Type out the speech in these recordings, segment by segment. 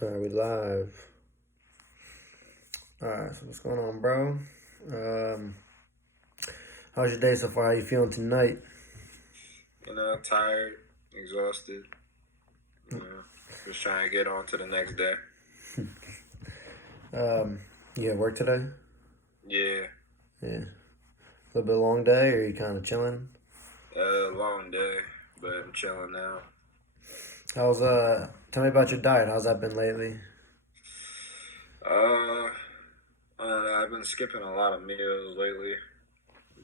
We live. Alright, so what's going on, bro? Um, how's your day so far? How you feeling tonight? Tired, exhausted. You know, just trying to get on to the next day. Um, you at work today? Yeah, Yeah. A little bit long day, or you kind of chilling? long day, but I'm chilling now. Tell me about your diet. How's that been lately? Uh, I've been skipping a lot of meals lately.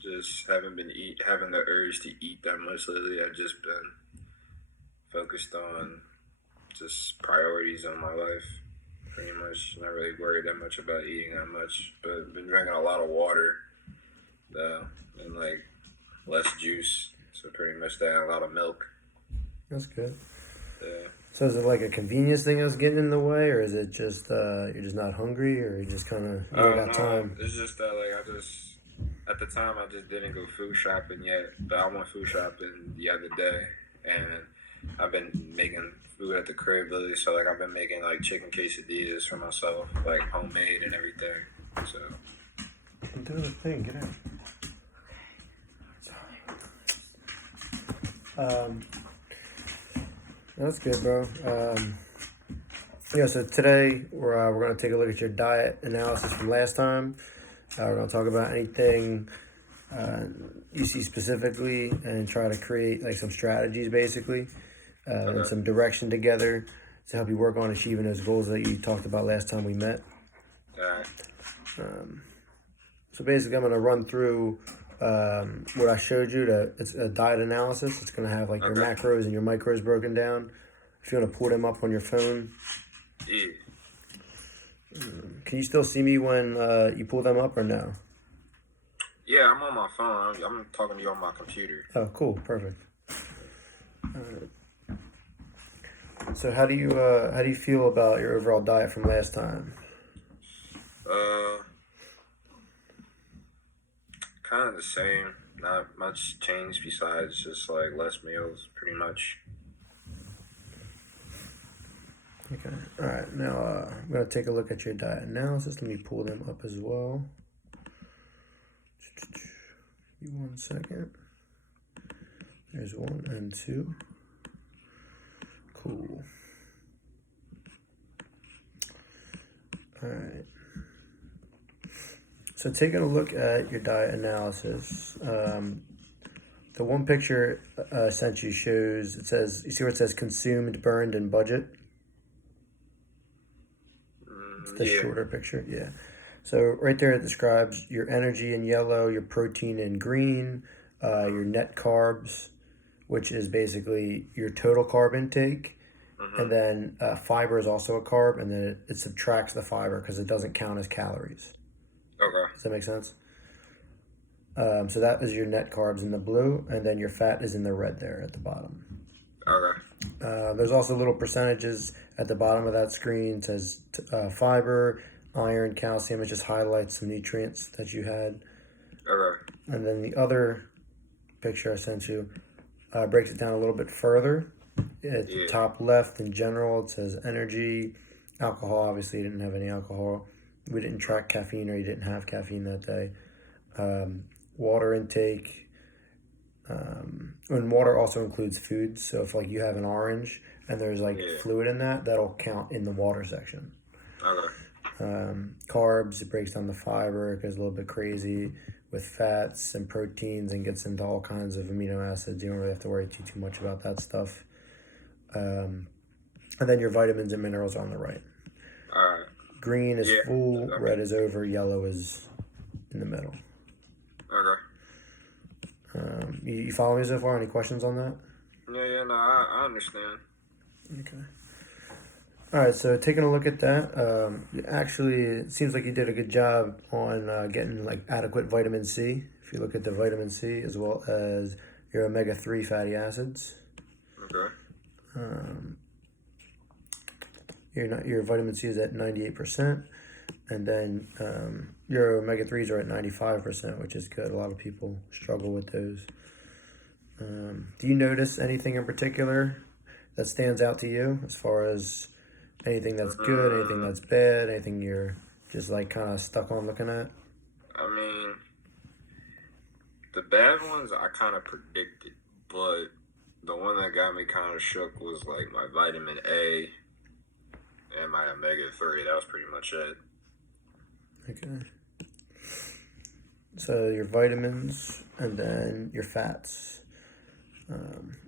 Just haven't been having the urge to eat that much lately. I've just been focused on just priorities in my life. Pretty much, not really worried that much about eating that much, but been drinking a lot of water though, and like less juice. So pretty much that and a lot of milk. That's good. Yeah. So is it like a convenience thing that's getting in the way, or is it just you're just not hungry, or you just kind of you ain't Oh got no, time? it's just that like I just at the time I just didn't go food shopping yet, but I went food shopping the other day, and I've been making food at the crib lately. So like I've been making like chicken quesadillas for myself, like homemade and everything. So I'm doing the thing. Get out. That's good, bro. Yeah, so today we're going to take a look at your diet analysis from last time. We're going to talk about anything uh, you see specifically and try to create like some strategies basically and okay, some direction together to help you work on achieving those goals that you talked about last time we met. all right, Um, so basically, I'm going to run through what I showed you. It's a diet analysis. It's going to have like your okay, macros and your micros broken down. If you want to pull them up on your phone, yeah, can you still see me when you pull them up or no? yeah. I'm on my phone. I'm talking to you on my computer. Oh, cool, perfect. So how do you feel about your overall diet from last time? Uh, Kind of the same. Not much change besides just like less meals, pretty much. Okay. All right. Now I'm gonna take a look at your diet analysis. Let me pull them up as well. Give me 1 second. There's one and two. Cool. All right. So taking a look at your diet analysis, the one picture I sent you shows it says you see where it says consumed, burned, and budget. It's the Yeah. shorter picture. Yeah. So right there it describes your energy in yellow, your protein in green, your net carbs, which is basically your total carb intake, and Mm-hmm. then fiber is also a carb, and then it subtracts the fiber because it doesn't count as calories. Okay. Does that make sense? So that is your net carbs in the blue, and then your fat is in the red there at the bottom. Okay. There's also little percentages at the bottom of that screen. It says fiber, iron, calcium. It just highlights some nutrients that you had. Okay. And then the other picture I sent you breaks it down a little bit further. At the Yeah. top left, in general, it says energy, alcohol. Obviously, you didn't have any alcohol. We didn't track caffeine, or you didn't have caffeine that day. Um, Water intake, and water also includes foods. So if like you have an orange and there's like Yeah. fluid in that, that'll count in the water section. Okay. Carbs, it breaks down the fiber, it goes a little bit crazy with fats and proteins and gets into all kinds of amino acids. You don't really have to worry too much about that stuff. Um, and then your vitamins and minerals are on the right. All right. Green is Yeah. full, Okay. red is over, yellow is in the middle. Okay. You follow me so far? Any questions on that? Yeah. Yeah. No, I understand. Okay. All right, so taking a look at that, actually, it seems like you did a good job on getting like adequate vitamin C. If you look at the vitamin C as well as your omega 3 fatty acids, Okay. um, your vitamin C is at 98%, and then your omega 3s are at 95%, which is good. A lot of people struggle with those. Do you notice anything in particular that stands out to you as far as Anything that's good, anything Mm, that's bad, anything you're just like kind of stuck on looking at? I mean, the bad ones I kind of predicted, but the one that got me kind of shook was like my vitamin A and my omega 3. That was pretty much it. Okay. So your vitamins and then your fats.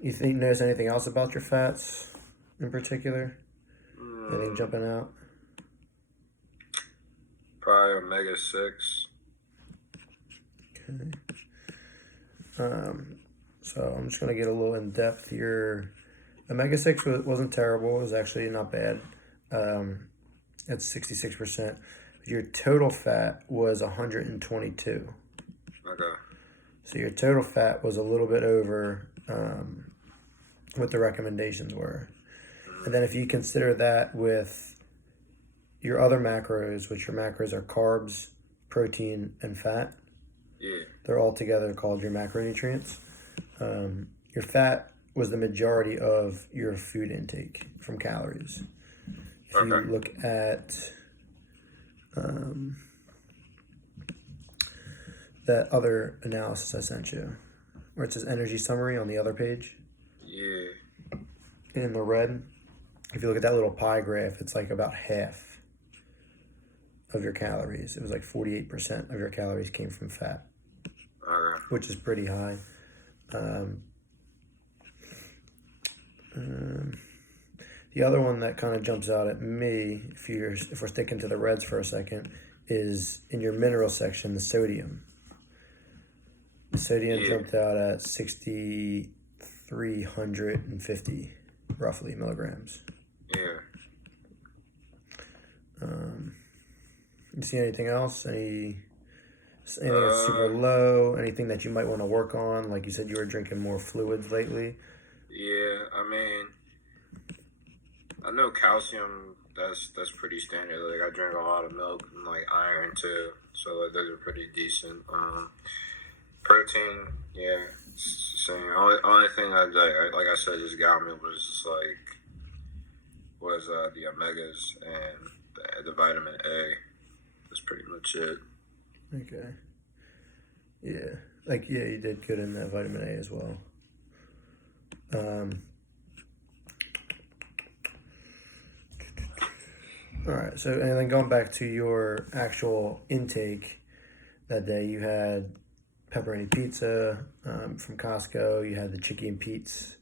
You think notice anything else about your fats in particular? Anything Mm, jumping out? probably omega 6. Okay. Um, so I'm just gonna get a little in depth. Your omega 6 wasn't terrible. It was actually not bad. Um, at 66%. Your total fat was 122. Okay. So your total fat was a little bit over what the recommendations were. And Mm, then if you consider that with your other macros, which your macros are carbs, protein, and fat, yeah. they're all together called your macronutrients. Your fat was the majority of your food intake from calories. If Okay. you look at um, that other analysis I sent you, where it says energy summary on the other page, Yeah. in the red, if you look at that little pie graph, it's like about half of your calories. It was like 48% of your calories came from fat, Okay. which is pretty high. Um, um, the other one that kind of jumps out at me, if we're sticking to the reds for a second, is in your mineral section, the sodium. The sodium Yeah. jumped out at 6,350 roughly milligrams. Yeah. Um, you see anything else? Anything that's super Uh. low? Anything that you might want to work on? Like you said, you were drinking more fluids lately. Yeah. I mean, I know calcium. That's pretty standard. Like I drink a lot of milk and like iron too, so like those are pretty decent. Protein, yeah, same. Only thing like I said, just got me was just like was the omegas and the vitamin A. That's pretty much it. Okay. Yeah. Like yeah, you did good in that vitamin A as well. Um, all right. So and then going back to your actual intake that day, you had pepperoni pizza from Costco. You had the chicky and Pete's.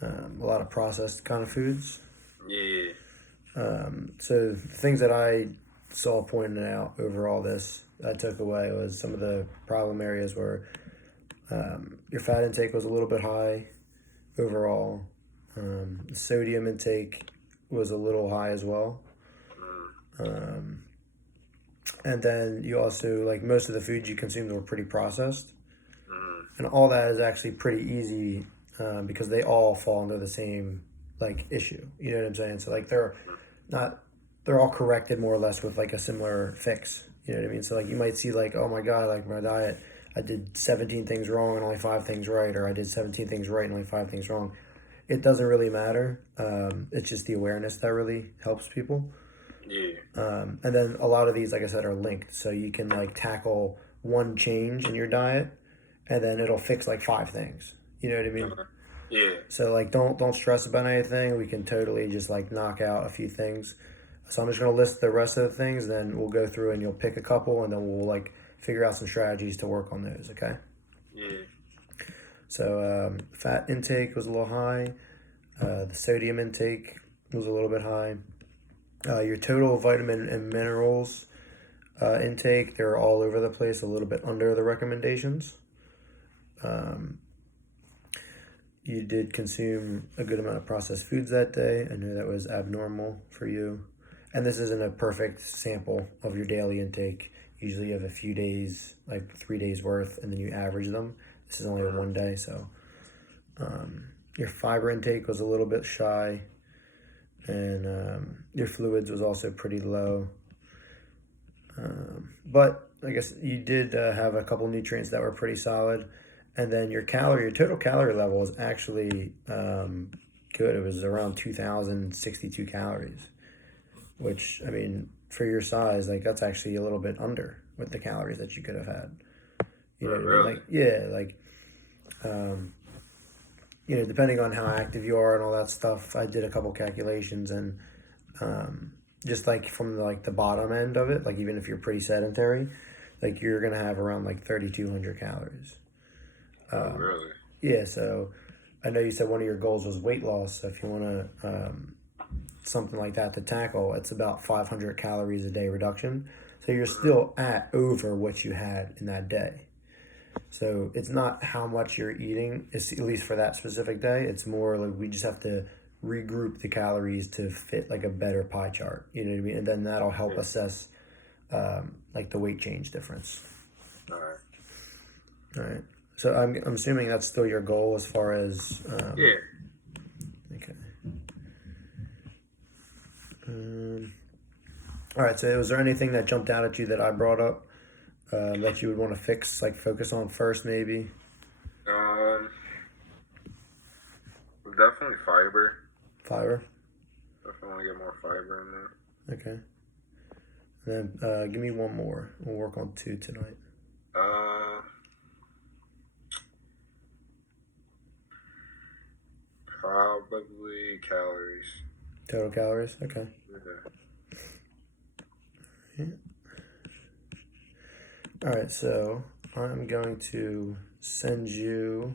A lot of processed kind of foods. Yeah. So the things that I saw pointed out over all this I took away was some of the problem areas were your fat intake was a little bit high overall. The sodium intake was a little high as well. Mm, Um, and then you also, like most of the foods you consumed were pretty processed. mm, And all that is actually pretty easy because they all fall under the same like issue. You know what I'm saying? So like not they're all corrected more or less with like a similar fix. You know what I mean? So like you might see like, oh my god, like my diet, I did 17 things wrong and only 5 things right, or I did 17 things right and only 5 things wrong. It doesn't really matter. It's just the awareness that really helps people. yeah. And then a lot of these, like I said, are linked. So you can like tackle one change in your diet, and then it'll fix like 5 things. You know what I mean? Okay. Yeah. So like don't stress about anything. We can totally just like knock out a few things. So I'm just gonna list the rest of the things, then we'll go through and you'll pick a couple, and then we'll like figure out some strategies to work on those. Okay. Yeah. So fat intake was a little high. The sodium intake was a little bit high. Your total vitamin and minerals intake, they're all over the place, a little bit under the recommendations. Um, you did consume a good amount of processed foods that day. I know that was abnormal for you. And this isn't a perfect sample of your daily intake. Usually you have a few days, like 3 days worth, and then you average them. This is only a Mm, 1 day, so your fiber intake was a little bit shy, and your fluids was also pretty low. But I guess you did have a couple nutrients that were pretty solid, and then your total calorie level is actually good. It was around 2,062 calories, which, I mean, for your size, like that's actually a little bit under with the calories that you could have had. You know what I mean? Really? Like, yeah, like, um, depending on how active you are and all that stuff, I did a couple calculations and just like from like the bottom end of it, like even if you're pretty sedentary, like you're gonna have around like 3,200 calories. Oh, really? Yeah, so I know you said one of your goals was weight loss. So if you want to something like that to tackle, it's about 500 calories a day reduction. So you're still at over what you had in that day. So it's not how much you're eating, it's at least for that specific day. It's more like we just have to regroup the calories to fit like a better pie chart. You know what I mean? And then that'll help Yeah. assess like the weight change difference. All right. All right. So I'm assuming that's still your goal as far as Yeah. okay. All right. So was there anything that jumped out at you that I brought up that you would want to fix, like focus on first, maybe? Um, definitely fiber. Fiber. Definitely want to get more fiber in there. Okay. And then give me one more. We'll work on two tonight. Probably calories. Total calories. Okay. Yeah. All right. So I'm going to send you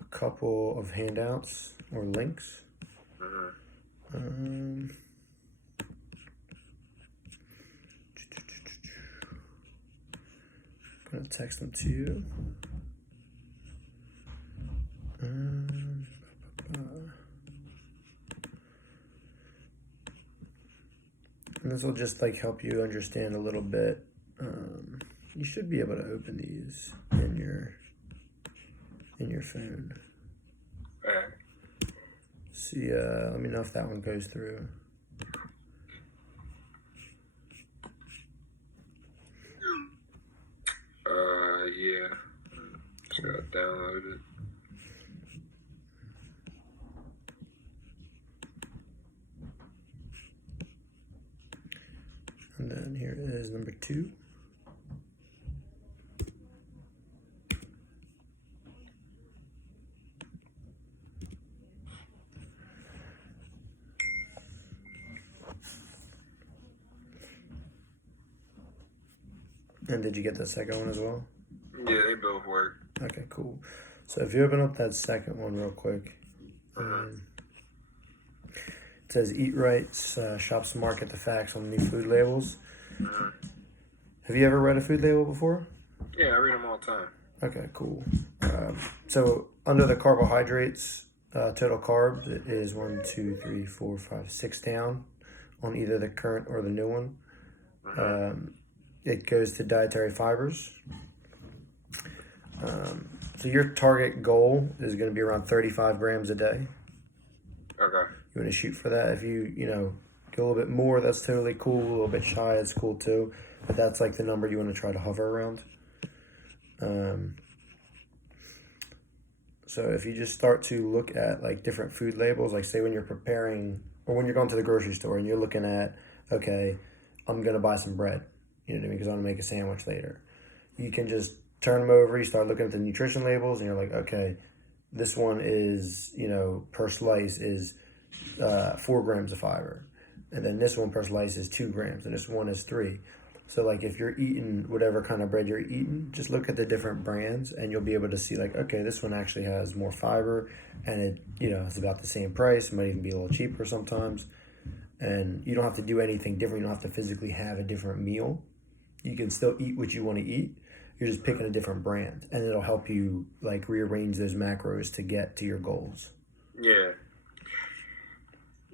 a couple of handouts or links. Mm-hmm. Um, I'm gonna text them to you. And this will just like help you understand a little bit. You should be able to open these in your phone. Okay. See, let me know if that one goes through. Yeah. Just gotta download it. And then here is number 2. And did you get the second one as well? Yeah, they both work. Okay, cool. So if you open up that second one real quick, it says Eat Right, Shop Smart, Get the Facts on new food labels. Have you ever read a food label before? Yeah, I read them all the time. Okay, cool. So under the carbohydrates, total carbs, it is 1, 2, 3, 4, 5, 6 down on either the current or the new one. It goes to dietary fibers. So your target goal is going to be around 35 grams a day. Okay. You want to shoot for that. If you get a little bit more, that's totally cool. A little bit shy, it's cool too. But that's like the number you want to try to hover around. So if you just start to look at like different food labels, like say when you're preparing or when you're going to the grocery store and you're looking at, okay, I'm going to buy some bread, you know what I mean? Because I want to make a sandwich later. You can just turn them over, you start looking at the nutrition labels and you're like, okay, this one is, per slice is 4 grams of fiber. And then this one per slice is 2 grams and this one is 3. So like if you're eating whatever kind of bread you're eating, just look at the different brands and you'll be able to see like, okay, this one actually has more fiber and it, it's about the same price. It might even be a little cheaper sometimes. And you don't have to do anything different. You don't have to physically have a different meal. You can still eat what you want to eat. You're just picking a different brand and it'll help you like rearrange those macros to get to your goals. Yeah.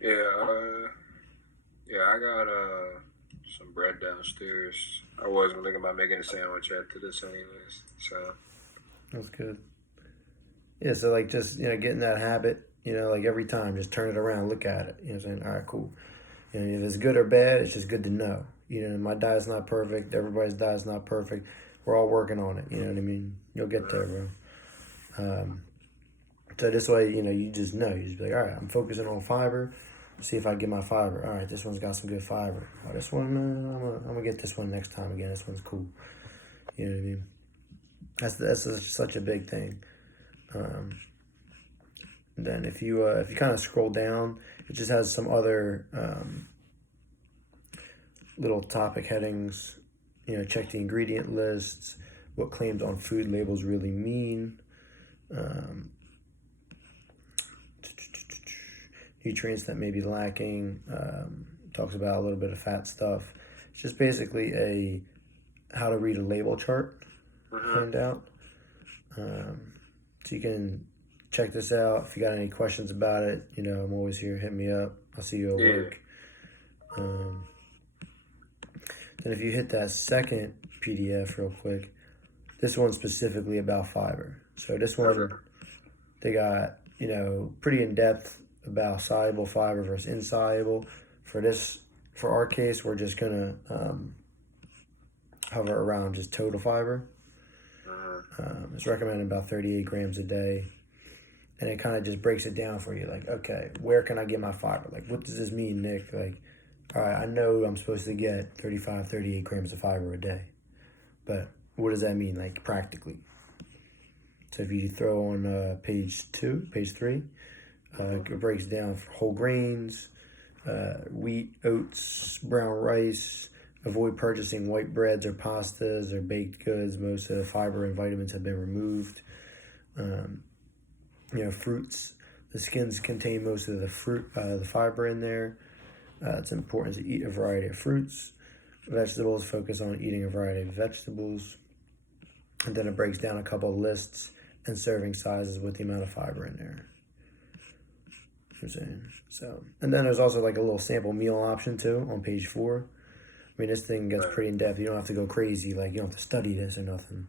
Yeah, I got some bread downstairs. I wasn't thinking about making a sandwich after this anyways, so. That's good. Yeah, so like just, get in that habit, like every time, just turn it around, look at it. You know what I'm saying? All right, cool. If it's good or bad, it's just good to know. My diet's not perfect. Everybody's diet's not perfect. We're all working on it. You know what I mean? You'll get there, bro. So this way, you just know. You just be like, all right, I'm focusing on fiber. See if I get my fiber. All right, this one's got some good fiber. Oh, this one, man, I'm gonna get this one next time again. This one's cool. You know what I mean? That's such a big thing. Then if you kind of scroll down, it just has some other little topic headings. Check the ingredient lists, what claims on food labels really mean, nutrients that may be lacking, talks about a little bit of fat stuff. It's just basically a how to read a label chart handout. So you can check this out. If you got any questions about it, I'm always here. Hit me up. I'll see you at work. Then if you hit that second PDF real quick, this one's specifically about fiber. So this one, they got, pretty in-depth about soluble fiber versus insoluble. For our case, we're just gonna hover around just total fiber. It's recommended about 38 grams a day. And it kind of just breaks it down for you. Like, okay, where can I get my fiber? Like, what does this mean, Nick? Like, all right, I know I'm supposed to get 35, 38 grams of fiber a day. But what does that mean, like, practically? So if you throw on page 3, it breaks down for whole grains, wheat, oats, brown rice. Avoid purchasing white breads or pastas or baked goods. Most of the fiber and vitamins have been removed. Fruits. The skins contain most of the the fiber in there. It's important to eat a variety of fruits. Vegetables, focus on eating a variety of vegetables. And then it breaks down a couple of lists and serving sizes with the amount of fiber in there. So, and then there's also like a little sample meal option too on page 4. I mean, this thing gets pretty in depth. You don't have to go crazy, like you don't have to study this or nothing.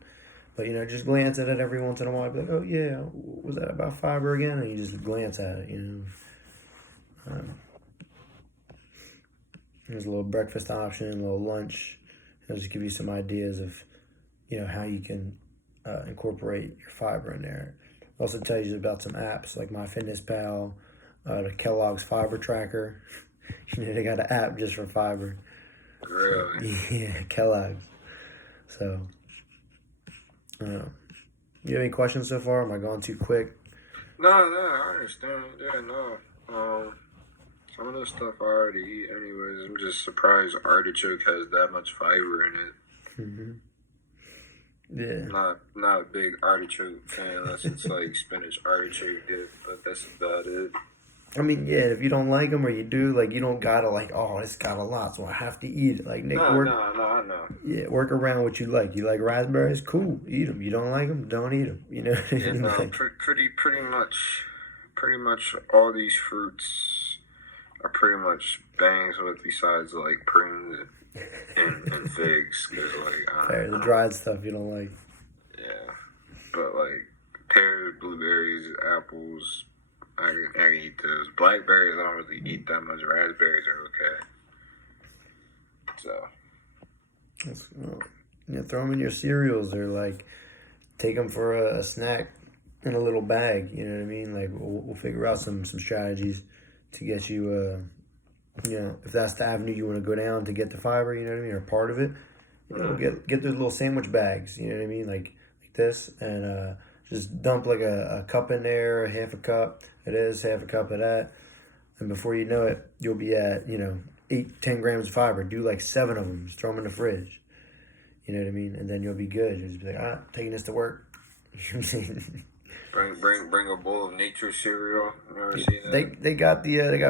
But just glance at it every once in a while. Be like, oh yeah, was that about fiber again? And you just glance at it. There's a little breakfast option, a little lunch. It'll just give you some ideas of, how you can incorporate your fiber in there. It also tells you about some apps like MyFitnessPal, the Kellogg's Fiber Tracker. They got an app just for fiber. Really? Yeah, Kellogg's. So, you have any questions so far? Am I going too quick? No, I understand. Yeah, no. Some of the stuff I already eat anyways. I'm just surprised artichoke has that much fiber in it. Mm-hmm. Yeah. Not a big artichoke fan unless it's like spinach artichoke dip, but that's about it. I mean, yeah, if you don't like them or you do, like, you don't gotta like, oh, it's got a lot, so I have to eat it. Like, Nick, No, I know. Yeah, work around what you like. You like raspberries? Cool, eat them. You don't like them? Don't eat them. Yeah, no, pretty much all these fruits are pretty much bangs with besides like prunes and figs, cause like the dried stuff you don't like. Yeah, but like pears, blueberries, apples. I can eat those. Blackberries, I don't really eat that much. Raspberries are okay. So. Throw them in your cereals or like take them for a snack in a little bag. You know what I mean? Like we'll figure out some strategies to get you. If that's the avenue you want to go down to get the fiber, you know what I mean, or part of it. Get those little sandwich bags. You know what I mean, like this, and just dump like a cup in there, half a cup. It is half a cup of that, and before you know it, you'll be at 8-10 grams of fiber. Do like 7 of them. Just throw them in the fridge. You know what I mean, and then you'll be good. You'll just be like, I'm taking this to work. Bring a bowl of nature cereal. You ever seen that? They got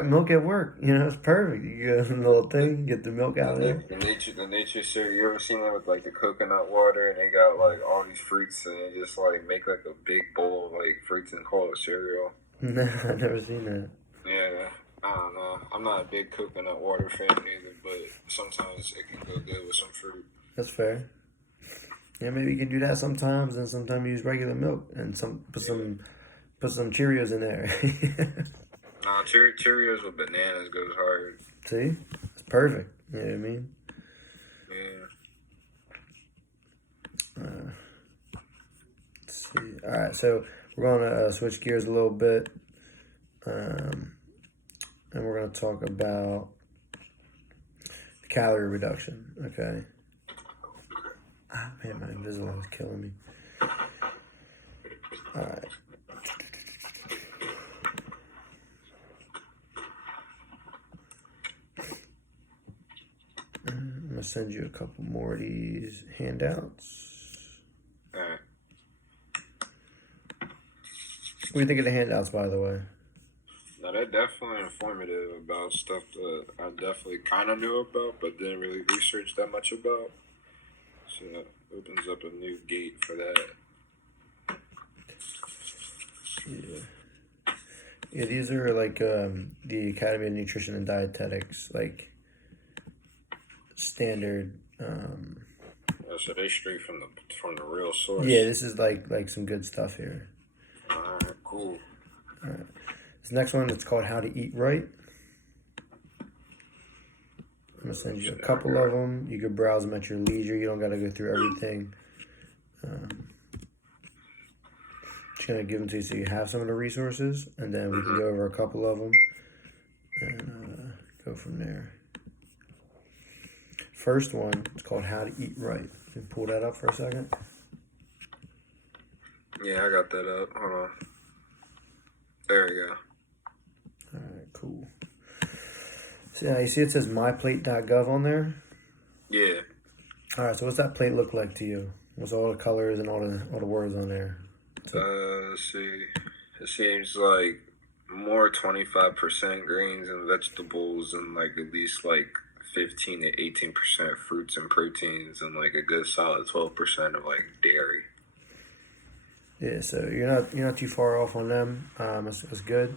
milk at work. It's perfect. You get a little thing, get the milk out of there. The nature cereal. You ever seen that with like the coconut water and they got like all these fruits and they just like make like a big bowl of like fruits and call it cereal? No, I've never seen that. Yeah, I don't know. I'm not a big coconut water fan either, but sometimes it can go good with some fruit. That's fair. Yeah, maybe you can do that sometimes, and sometimes use regular milk and put some Cheerios in there. Nah, Cheerios with bananas goes hard. See, it's perfect. You know what I mean? Yeah. Let's see. All right, so We're going to switch gears a little bit, and we're going to talk about calorie reduction. Okay. Ah, man, my Invisalign is killing me. All right. I'm gonna send you a couple more of these handouts. Alright. What do you think of the handouts, by the way? Now they're definitely informative about stuff that I definitely kind of knew about, but didn't really research that much about. So that opens up a new gate for that. Yeah. Yeah, these are like the Academy of Nutrition and Dietetics, like standard. So they straight from the real source. Yeah, this is like some good stuff here. Alright, cool. All right. This next one, it's called How to Eat Right. I'm gonna send you a couple of them. You could browse them at your leisure. You don't gotta go through everything. Just gonna give them to you so you have some of the resources, and then we can go over a couple of them and go from there. First one, it's called How to Eat Right. Can you pull that up for a second? Yeah, I got that up. Hold on. There we go. All right, cool. So yeah, you see it says myplate.gov on there. Yeah. All right, so what's that plate look like to you? What's all the colors and all the words on there? Let's see. It seems like more 25% grains and vegetables, and like at least like 15 to 18% fruits and proteins, and like a good solid 12% of like dairy. Yeah, so you're not too far off on them. That's good.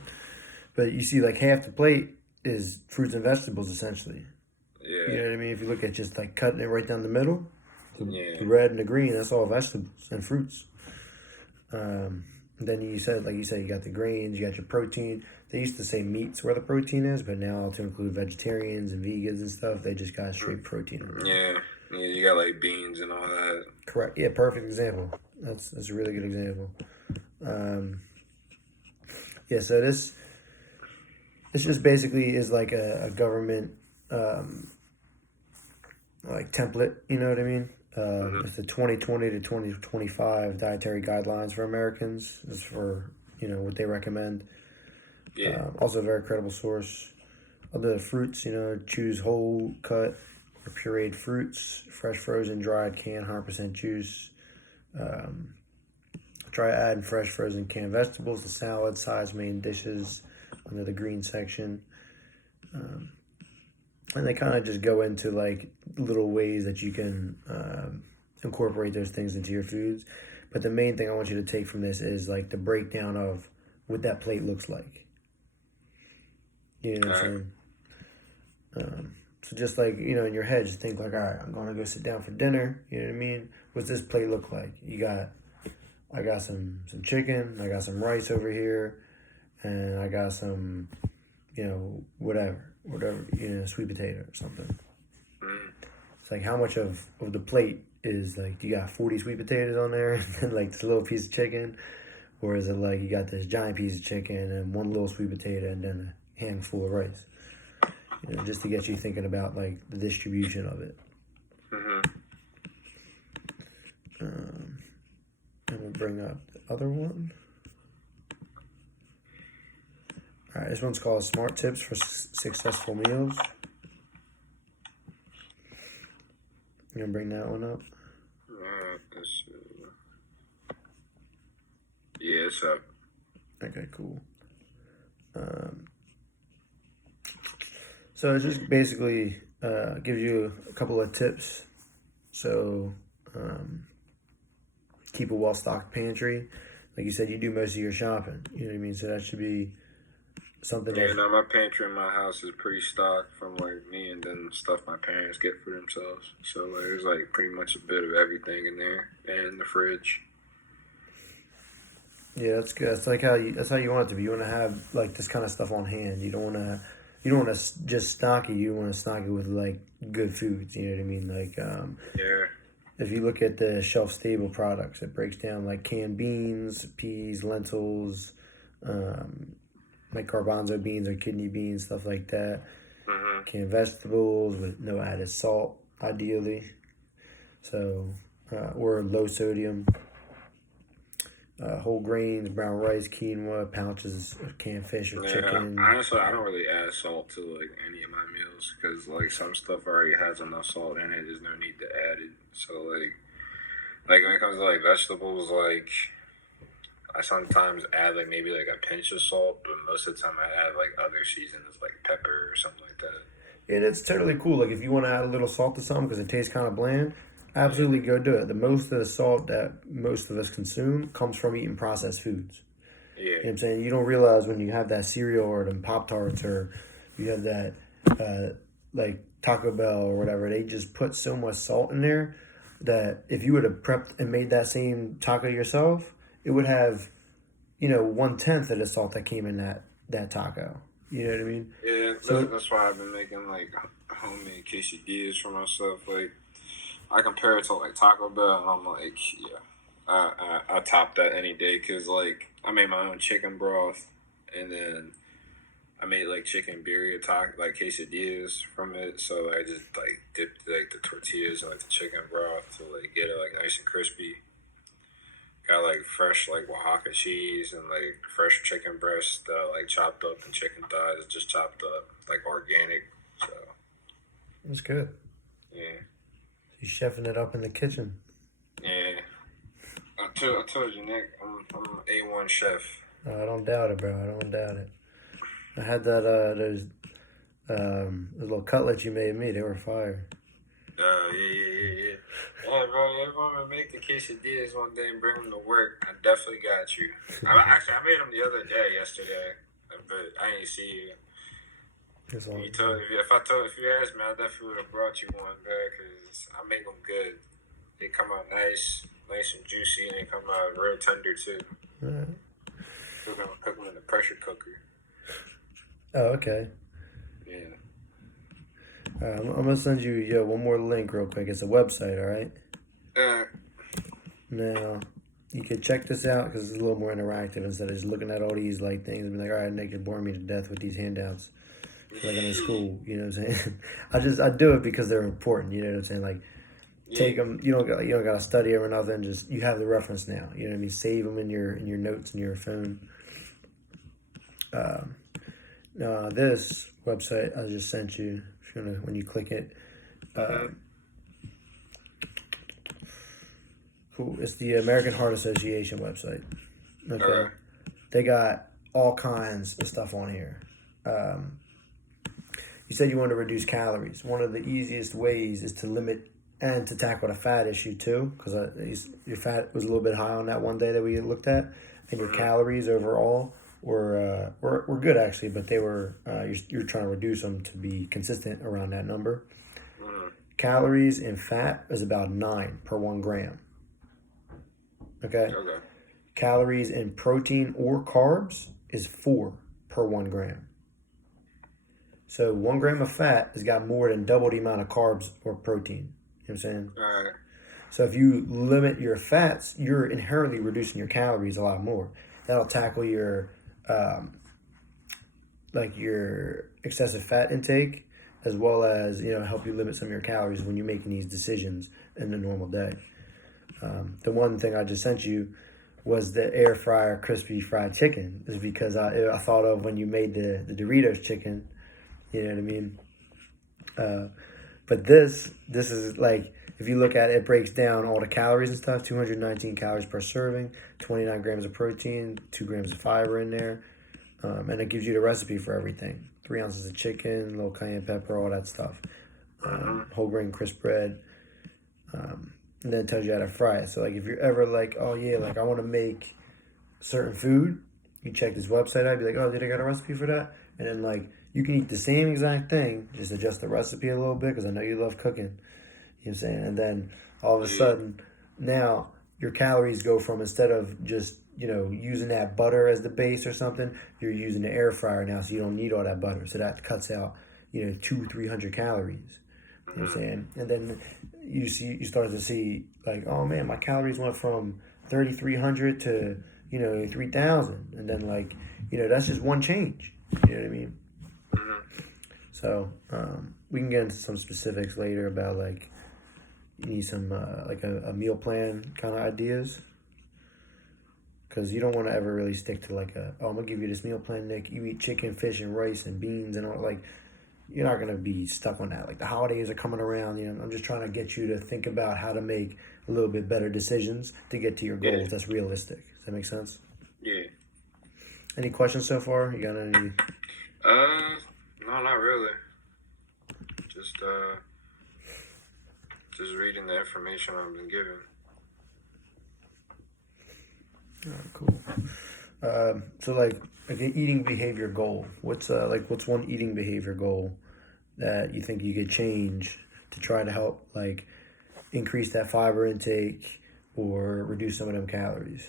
But you see, like half the plate is fruits and vegetables essentially. You know Yeah. what I mean? If you look at just like cutting it right down the middle, the Yeah. red and the green, that's all vegetables and fruits. Then like you said, you got the grains, you got your protein. They used to say meat's where the protein is, but now to include vegetarians and vegans and stuff, they just got straight protein on there. Yeah. Yeah, you got like beans and all that. Correct. Yeah, perfect example. That's a really good example. Yeah, so this just basically is like a government like template, you know what I mean? It's the 2020 to 2025 dietary guidelines for Americans. Is for what they recommend. Yeah. Also a very credible source. Other fruits, choose whole cut or pureed fruits, fresh, frozen, dried, canned, 100% juice. Try adding fresh, frozen, canned vegetables to salad, sides, main dishes under the green section. And they kind of just go into like little ways that you can incorporate those things into your foods. But the main thing I want you to take from this is like the breakdown of what that plate looks like. You know what I'm saying? So just like, in your head, just think like, all right, I'm going to go sit down for dinner. You know what I mean? What's this plate look like? I got some chicken, I got some rice over here, and I got some, whatever, sweet potato or something. It's like how much of the plate is like, you got 40 sweet potatoes on there and then like this little piece of chicken? Or is it like you got this giant piece of chicken and one little sweet potato and then a handful of rice? Just to get you thinking about like the distribution of it. And we'll bring up the other one. All right, this one's called Smart Tips for Successful Meals. You gonna bring that one up? Yeah, it's up. Okay, cool. So it just basically gives you a couple of tips. So keep a well-stocked pantry. Like you said, you do most of your shopping. You know what I mean? So that should be something. Yeah, no, my pantry in my house is pretty stocked from like me and then stuff my parents get for themselves. So like there's like pretty much a bit of everything in there and in the fridge. Yeah, that's good. That's how you want it to be. You want to have like this kind of stuff on hand. You don't want to just stock it. You want to stock it with like good foods. You know what I mean? Like Yeah. if you look at the shelf stable products, it breaks down like canned beans, peas, lentils, um, like garbanzo beans or kidney beans, stuff like that. Mm-hmm. Canned vegetables with no added salt, ideally. So, or low sodium. Whole grains, brown rice, quinoa, pouches of canned fish or Yeah, chicken. honestly, I don't really add salt to like any of my meals because like some stuff already has enough salt in it. There's no need to add it. So like when it comes to like vegetables, like I sometimes add like maybe like a pinch of salt, but most of the time I add like other seasons like pepper or something like that. And it's totally cool. Like if you want to add a little salt to something because it tastes kind of bland, Yeah, absolutely go do it. The most of the salt that most of us consume comes from eating processed foods. You know yeah, what I'm saying? You don't realize when you have that cereal or them Pop Tarts or you have that like Taco Bell or whatever, they just put so much salt in there that if you would have prepped and made that same taco yourself, it would have, 1/10 of the salt that came in that taco. You know what I mean? yeah. So That's why I've been making like homemade quesadillas for myself. Like I compare it to like Taco Bell, and I'm like, yeah, I top that any day because like I made my own chicken broth, and then I made like chicken birria like quesadillas from it. So I just like dipped like the tortillas in like the chicken broth to like get it like nice and crispy. Got like fresh like Oaxaca cheese and like fresh chicken breast like chopped up and chicken thighs just chopped up like organic. So it's good. yeah, You chefing it up in the kitchen. yeah. I told you, Nick, I'm an A1 chef. I don't doubt it, bro. I don't doubt it. I had that those little cutlets you made me. They were fire. Yeah. Yeah, bro, if I'm gonna make the quesadillas one day and bring them to work, I definitely got you. I made them the other day, yesterday, but I ain't see you. It's all If you asked me, I definitely would have brought you one, bro, because I make them good. They come out nice and juicy, and they come out real tender too. right. Cook them in the pressure cooker. Oh, okay. Yeah. I'm gonna send you one more link real quick. It's a website, all right? Uh, Now you can check this out because it's a little more interactive instead of just looking at all these like things and be like, all right, Nick, you're boring me to death with these handouts. Like I'm in school, you know what I'm saying? I do it because they're important. You know what I'm saying? Like take yeah. them. You don't got to study them or nothing. Just you have the reference now. You know what I mean? Save them in your notes in your phone. Um, this website I just sent you. If you wanna, when you click it, uh, Mm-hmm. cool. It's the American Heart Association website. Okay, Okay. they got all kinds of stuff on here. Um, you said you want to reduce calories. One of the easiest ways is to limit and to tackle the fat issue too, because your fat was a little bit high on that one day that we looked at, and your Mm-hmm. calories overall were good actually, but they were you're trying to reduce them to be consistent around that number. Mm-hmm. Calories in fat is about 9 per 1 gram. Okay. Okay. Calories in protein or carbs is 4 per 1 gram. So 1 gram of fat has got more than double the amount of carbs or protein. You know what I'm saying? All right. So if you limit your fats, you're inherently reducing your calories a lot more. That'll tackle your um, like your excessive fat intake, as well as help you limit some of your calories when you're making these decisions in a normal day. The one thing I just sent you was the air fryer crispy fried chicken, is because I thought of when you made the Doritos chicken. You know what I mean? But this is like, if you look at it, it breaks down all the calories and stuff. 219 calories per serving, 29 grams of protein, 2 grams of fiber in there, and it gives you the recipe for everything. 3 ounces of chicken, little cayenne pepper, all that stuff. Mm-hmm. Whole grain crisp bread, and then it tells you how to fry it. So like if you're ever like, oh yeah, like I want to make certain food, you check this website out, be like, oh, did I got a recipe for that? And then like you can eat the same exact thing, just adjust the recipe a little bit because I know you love cooking. You know what I'm saying? And then all of a Yeah. sudden, now your calories go from, instead of just using that butter as the base or something, you're using the air fryer now, so you don't need all that butter. So that cuts out 200-300 calories. You know what I'm Mhm. saying? And then you start to see like, oh man, my calories went from 3,300 to 3,000, and then like that's just one change. You know what I mean? Mhm. So we can get into some specifics later about like you need some like a meal plan kind of ideas because you don't want to ever really stick to like I'm gonna give you this meal plan, Nick. You eat chicken, fish, and rice and beans and all like you're not gonna be stuck on that. Like the holidays are coming around, I'm just trying to get you to think about how to make a little bit better decisions to get to your Yeah. goals. That's realistic. Does that make sense? Yeah. Any questions so far? You got any? Uh, no, not really. Just just reading the information I've been given. Oh, cool. So like an eating behavior goal. What's one eating behavior goal that you think you could change to try to help like increase that fiber intake or reduce some of them calories?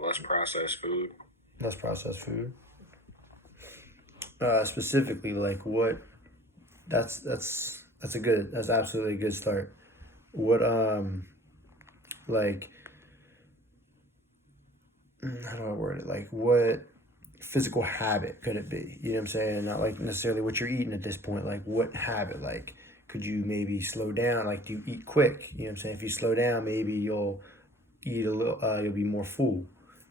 Less processed food. Less processed food. Specifically, like what? That's absolutely a good start. What like how do I word it? Like what physical habit could it be? You know what I'm saying? Not like necessarily what you're eating at this point. Like what habit? Like could you maybe slow down? Like do you eat quick? You know what I'm saying? If you slow down, maybe you'll eat a little. You'll be more full.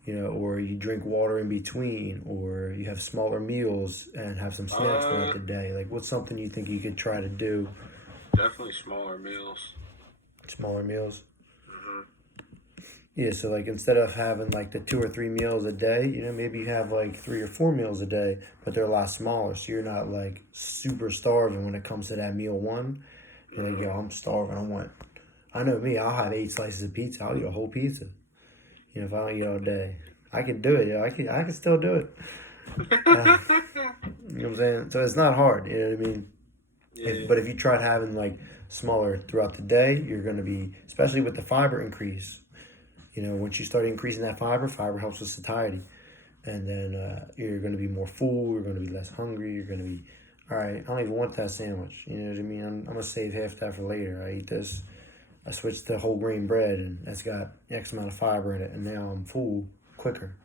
Or you drink water in between, or you have smaller meals and have some snacks throughout Uh, the day. Like what's something you think you could try to do? Definitely smaller meals. Smaller meals. Mhm. Yeah, so like instead of having like the 2 or 3 meals a day, maybe you have like 3 or 4 meals a day, but they're a lot smaller. So you're not like super starving when it comes to that meal one. You're like, yo, Mhm. I'm starving. I know me, I'll have 8 slices of pizza. I'll eat a whole pizza. If I don't eat all day. I can do it, yo. I can still do it. Uh, you know what I'm saying? So it's not hard, you know what I mean? Yeah. But if you tried having like smaller throughout the day, you're gonna be, especially with the fiber increase. Once you start increasing that fiber helps with satiety. And then you're going to be more full. You're going to be less hungry. You're going to be, all right, I don't even want that sandwich. You know what I mean? I'm going to save half that for later. I eat this. I switched to whole grain bread, and that's got X amount of fiber in it. And now I'm full quicker.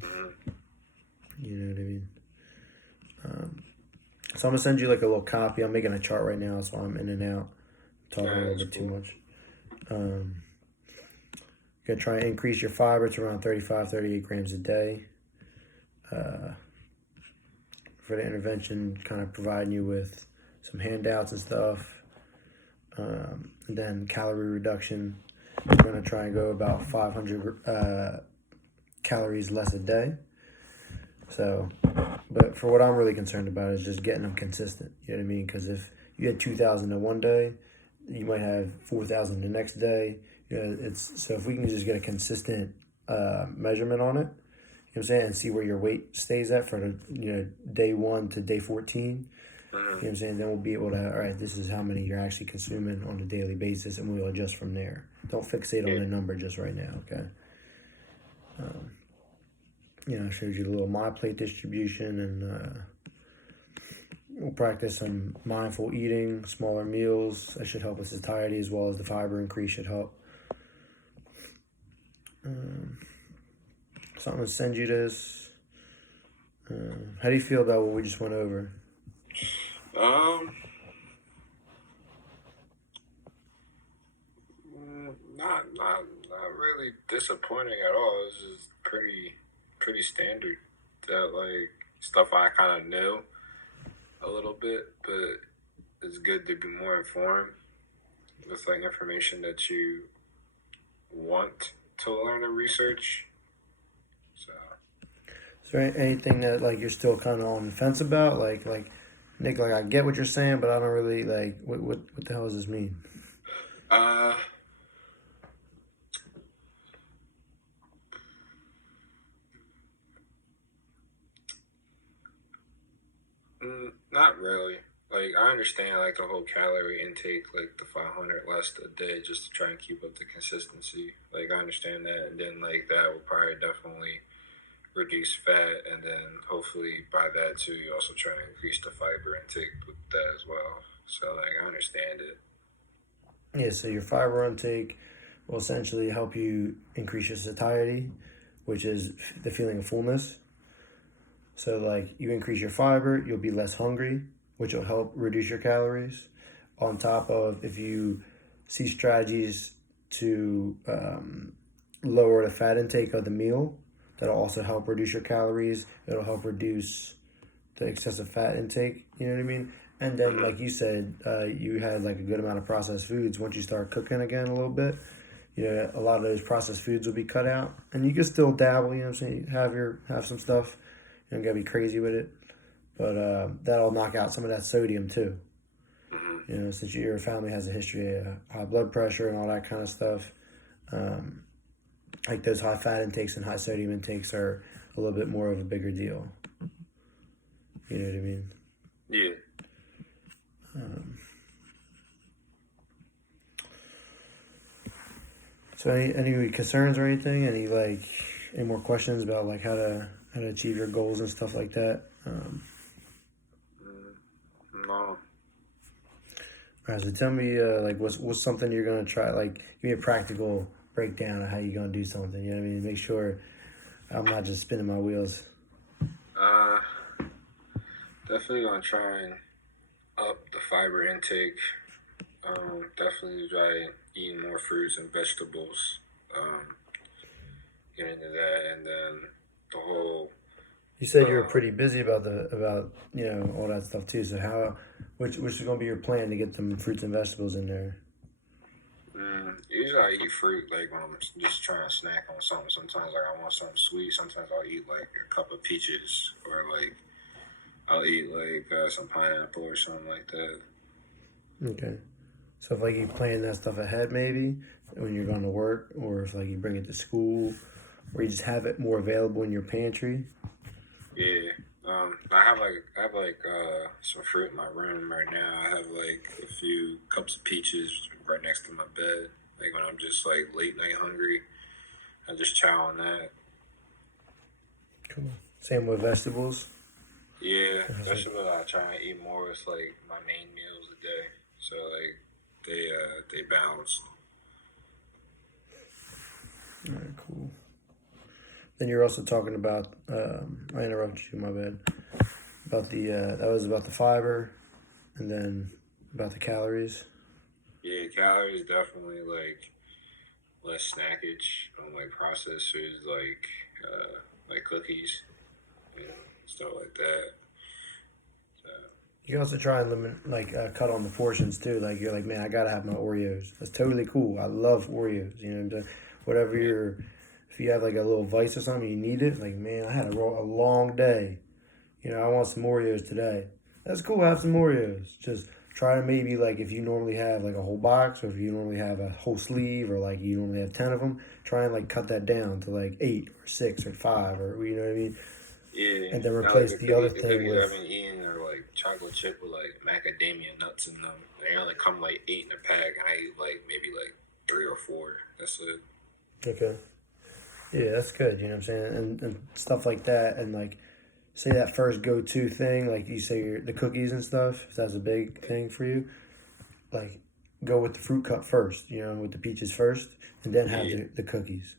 Mhm. You know what I mean? So I'm going to send you like a little copy. I'm making a chart right now, so I'm in and out, talking a Yeah, little that's bit too cool. much. Um, you're going to try and increase your fiber to around 35, 38 grams a day. For the intervention, kind of providing you with some handouts and stuff. And then calorie reduction, we're going to try and go about 500 calories less a day. So, but for what I'm really concerned about is just getting them consistent. You know what I mean? Because if you had 2,000 in one day, you might have 4,000 the next day. It's so if we can just get a consistent measurement on it, you know what I'm saying, and see where your weight stays at for the day 1 to day 14. You know Mhm. what I'm saying? Then we'll be able to, all right, this is how many you're actually consuming on a daily basis, and we'll adjust from there. Don't fixate on Yeah. the number just right now, okay? I showed you the little my plate distribution, and we'll practice some mindful eating, smaller meals. That should help with satiety as well as the fiber increase should help. So I'm gonna send you this. How do you feel about what we just went over? Um, not really disappointing at all. It's just pretty standard. That like stuff I kind of knew a little bit, but it's good to be more informed with like information that you want to learn and research. So, Is there anything that like you're still kind of on the fence about? Like Nick, like I get what you're saying, but I don't really like what the hell does this mean? uh, not really. Like I understand like the whole calorie intake, like the 500 less a day, just to try and keep up the consistency. Like I understand that, and then like that will probably definitely reduce fat, and then hopefully by that too, you also try to increase the fiber intake. But with that as well. So like I understand it. Yeah, so your fiber intake will essentially help you increase your satiety, which is the feeling of fullness. So like you increase your fiber, you'll be less hungry, which will help reduce your calories. On top of if you see strategies to lower the fat intake of the meal, that'll also help reduce your calories. It'll help reduce the excessive fat intake. You know what I mean? And then, Hmm. like you said, you had like a good amount of processed foods. Once you start cooking again a little bit, you know, a lot of those processed foods will be cut out, and you can still dabble. You know what I'm saying? Have some stuff. You don't gotta be crazy with it, but that'll knock out some of that sodium too. Hmm. You know, since your family has a history of high blood pressure and all that kind of stuff, um, like those high fat intakes and high sodium intakes are a little bit more of a bigger deal. You know what I mean? Yeah. Um, so any concerns or anything? Any more questions about like how to achieve your goals and stuff like that? Mm, no. All right, so tell me like what's something you're gonna try? Like give me a practical breakdown of how you're gonna do something. You know what I mean? Make sure I'm not just spinning my wheels. Uh, Definitely gonna try and up the fiber intake. Definitely try eating more fruits and vegetables. Um, get into that, and then the whole You said you were uh, pretty busy about the about you know all that stuff too. So which is gonna be your plan to get them fruits and vegetables in there? usually I eat fruit like when I'm just trying to snack on something. Sometimes like I want something sweet. Sometimes I'll eat like a cup of peaches or like I'll eat like some pineapple or something like that. Okay. So if like you plan that stuff ahead maybe when you're going to work, or if like you bring it to school, or you just have it more available in your pantry. Yeah. I have like some fruit in my room right now. I have like a few cups of peaches right next to my bed. Like when I'm just like late night hungry, I just chow on that. Cool. Same with vegetables. Yeah, That's it. vegetables I try and eat more. It's like my main meals a day. So like they balanced. All right, cool. Then you're also talking about I interrupted you, my bad. About the that was about the fiber, and then about the calories. Yeah, calories definitely like less snackage on like processed foods like cookies, you know, stuff like that. So You can also try and limit, like, cut on the portions too. Like, you're like, man, I gotta have my Oreos. That's totally cool. I love Oreos. You know, what I'm saying? Whatever yeah, you're, if you have like a little vice or something, you need it. Like, man, I had a long day. You know, I want some Oreos today. That's cool. Have some Oreos. Just try to maybe like if you normally have like a whole box, or if you normally have a whole sleeve, or like you normally have 10 of them, try and like cut that down to like 8 or 6 or 5, or you know what I mean. yeah. And then Now like replace the other the thing cookies I've with been eating are like chocolate chip with like macadamia nuts in them. They only come like eight in a pack, and I eat like maybe like three or four. That's it. okay. Yeah, that's good. You know what I'm saying, and stuff like that, and like say that first go to thing, like you say the cookies and stuff. If that's a big thing for you, like go with the fruit cup first. You know, with the peaches first, and then have Yeah, the cookies.